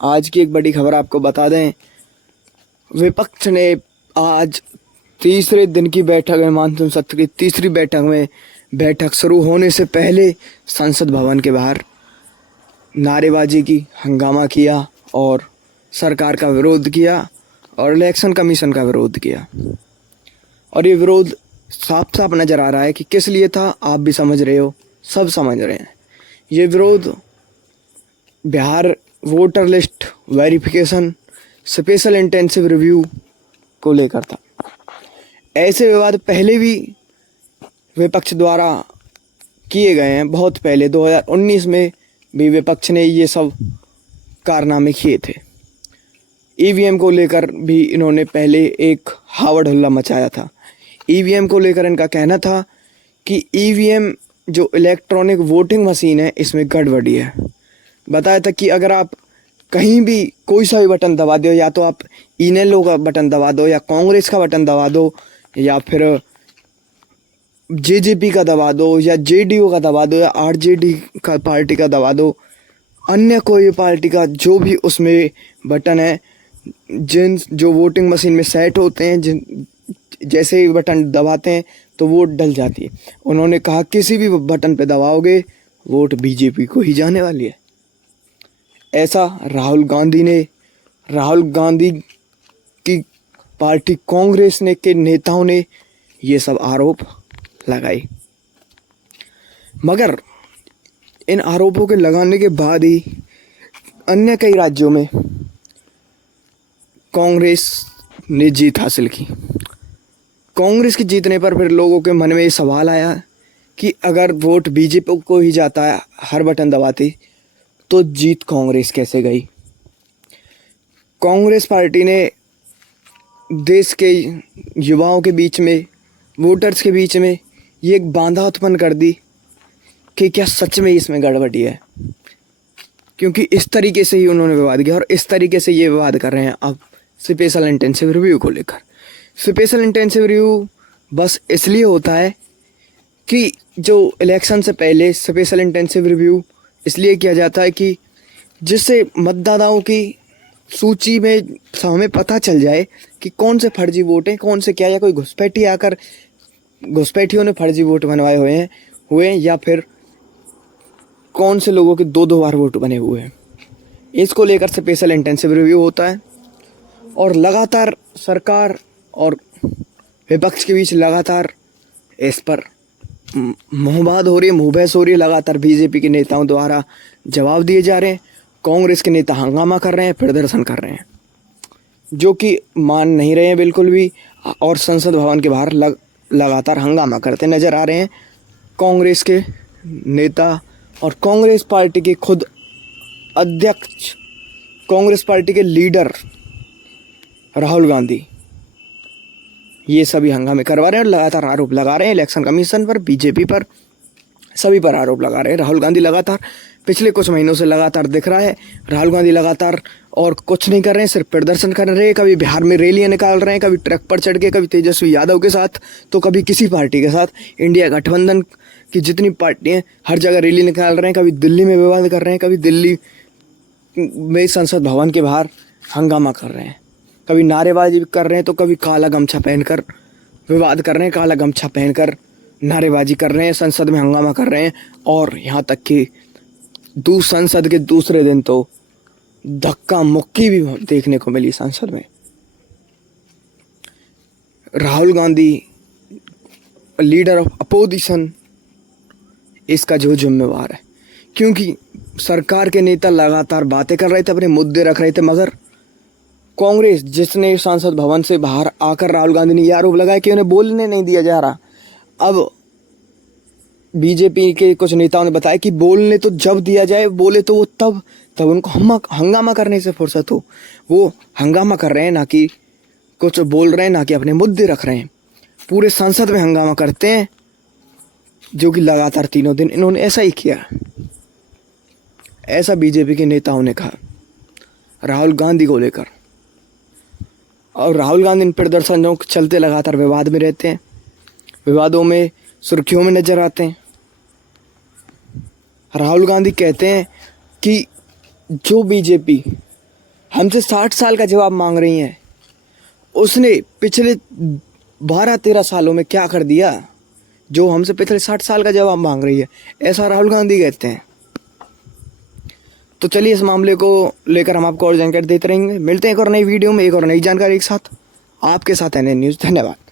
आज की एक बड़ी खबर आपको बता दें, विपक्ष ने आज तीसरे दिन की बैठक में, मानसून सत्र की तीसरी बैठक में, बैठक शुरू होने से पहले संसद भवन के बाहर नारेबाजी की, हंगामा किया और सरकार का विरोध किया और इलेक्शन कमीशन का विरोध किया। और ये विरोध साफ साफ नज़र आ रहा है कि किस लिए था। आप भी समझ रहे हो, सब समझ रहे हैं। ये विरोध Bihar voter list verification special intensive review को लेकर था। ऐसे विवाद पहले भी विपक्ष द्वारा किए गए हैं। बहुत पहले 2019 में भी विपक्ष ने ये सब कारनामे किए थे। ईवीएम को लेकर भी इन्होंने पहले एक हावड़ हल्ला मचाया था। ईवीएम को लेकर इनका कहना था कि ईवीएम जो इलेक्ट्रॉनिक वोटिंग मशीन है, इसमें गड़बड़ी है। बताया था कि अगर आप कहीं भी कोई सा भी बटन दबा दो, या तो आप इनेलो का बटन दबा दो, या कांग्रेस का बटन दबा दो, या फिर जेजेपी का दबा दो, या जेडीयू का दबा दो, या आरजेडी का पार्टी का दबा दो, अन्य कोई पार्टी का जो भी उसमें बटन है, जो वोटिंग मशीन में सेट होते हैं, जैसे ही बटन दबाते हैं तो वोट डल जाती है। उन्होंने कहा किसी भी बटन पे दबाओगे वोट बीजेपी को ही जाने वाली है। ऐसा राहुल गांधी की पार्टी कांग्रेस ने के नेताओं ने ये सब आरोप लगाए। मगर इन आरोपों के लगाने के बाद ही अन्य कई राज्यों में कांग्रेस ने जीत हासिल की। कांग्रेस के जीतने पर फिर लोगों के मन में ये सवाल आया कि अगर वोट बीजेपी को ही जाता है हर बटन दबाते, तो जीत कांग्रेस कैसे गई। कांग्रेस पार्टी ने देश के युवाओं के बीच में, वोटर्स के बीच में ये एक बाधा उत्पन्न कर दी कि क्या सच में इसमें गड़बड़ी है। क्योंकि इस तरीके से ही उन्होंने विवाद किया और इस तरीके से ये विवाद कर रहे हैं अब स्पेशल इंटेंसिव रिव्यू को लेकर। स्पेशल इंटेंसिव रिव्यू बस इसलिए होता है कि जो इलेक्शन से पहले स्पेशल इंटेंसिव रिव्यू इसलिए किया जाता है कि जिससे मतदाताओं की सूची में हमें पता चल जाए कि कौन से फर्जी वोट हैं, कौन से क्या, या कोई घुसपैठियों ने फर्जी वोट बनवाए हुए हैं, या फिर कौन से लोगों के दो बार वोट बने हुए हैं। इसको लेकर स्पेशल इंटेंसिव रिव्यू होता है। और लगातार सरकार और विपक्ष के बीच लगातार इस पर मुहबात हो रही है, मुहबहस हो रही है। लगातार बीजेपी के नेताओं द्वारा जवाब दिए जा रहे हैं, कांग्रेस के नेता हंगामा कर रहे हैं, प्रदर्शन कर रहे हैं, जो कि मान नहीं रहे हैं बिल्कुल भी, और संसद भवन के बाहर लगातार हंगामा करते नजर आ रहे हैं कांग्रेस के नेता और कांग्रेस पार्टी के खुद अध्यक्ष, कांग्रेस पार्टी के लीडर राहुल गांधी। ये सभी हंगामे करवा रहे हैं और लगातार आरोप लगा रहे हैं इलेक्शन कमीशन पर, बीजेपी पर, सभी पर आरोप लगा रहे हैं। राहुल गांधी लगातार पिछले कुछ महीनों से लगातार दिख रहा है, राहुल गांधी लगातार और कुछ नहीं कर रहे हैं, सिर्फ प्रदर्शन कर रहे हैं। कभी बिहार में रैलियां निकाल रहे हैं, कभी ट्रक पर चढ़ के, कभी तेजस्वी यादव के साथ, तो कभी किसी पार्टी के साथ। इंडिया गठबंधन की जितनी पार्टियां, हर जगह रैली निकाल रहे हैं। कभी दिल्ली में विवाद कर रहे हैं, कभी दिल्ली में संसद भवन के बाहर हंगामा कर रहे हैं, कभी नारेबाजी कर रहे हैं, तो कभी काला गमछा पहनकर विवाद कर रहे हैं, काला गमछा पहनकर नारेबाजी कर रहे हैं, संसद में हंगामा कर रहे हैं। और यहाँ तक कि संसद के दूसरे दिन तो धक्का मुक्की भी देखने को मिली संसद में। Rahul Gandhi, leader of opposition, इसका जो जिम्मेवार है, क्योंकि सरकार के नेता लगातार बातें कर रहे थे, अपने मुद्दे रख रहे थे, मगर कांग्रेस, जिसने संसद भवन से बाहर आकर राहुल गांधी ने यह आरोप लगाया कि उन्हें बोलने नहीं दिया जा रहा। अब बीजेपी के कुछ नेताओं ने बताया कि बोलने तो जब दिया जाए, बोले तो वो तब उनको हंगामा करने से फुर्सत हो। वो हंगामा कर रहे हैं, ना कि कुछ बोल रहे हैं, ना कि अपने मुद्दे रख रहे हैं। पूरे संसद में हंगामा करते हैं, जो कि लगातार 3 दिन इन्होंने ऐसा ही किया। ऐसा बीजेपी के नेताओं ने कहा राहुल गांधी को लेकर। और राहुल गांधी इन प्रदर्शनों के चलते लगातार विवाद में रहते हैं, विवादों में, सुर्खियों में नजर आते हैं। राहुल गांधी कहते हैं कि जो बीजेपी हमसे 60 साल का जवाब मांग रही हैं। उसने पिछले 12-13 सालों में क्या कर दिया जो हमसे पिछले 60 साल का जवाब मांग रही है? ऐसा राहुल गांधी कहते हैं। तो चलिए इस मामले को लेकर हम आपको और जानकारी देते रहेंगे। मिलते हैं एक और नई वीडियो में एक और नई जानकारी के साथ। आपके साथ एनएन न्यूज़। धन्यवाद।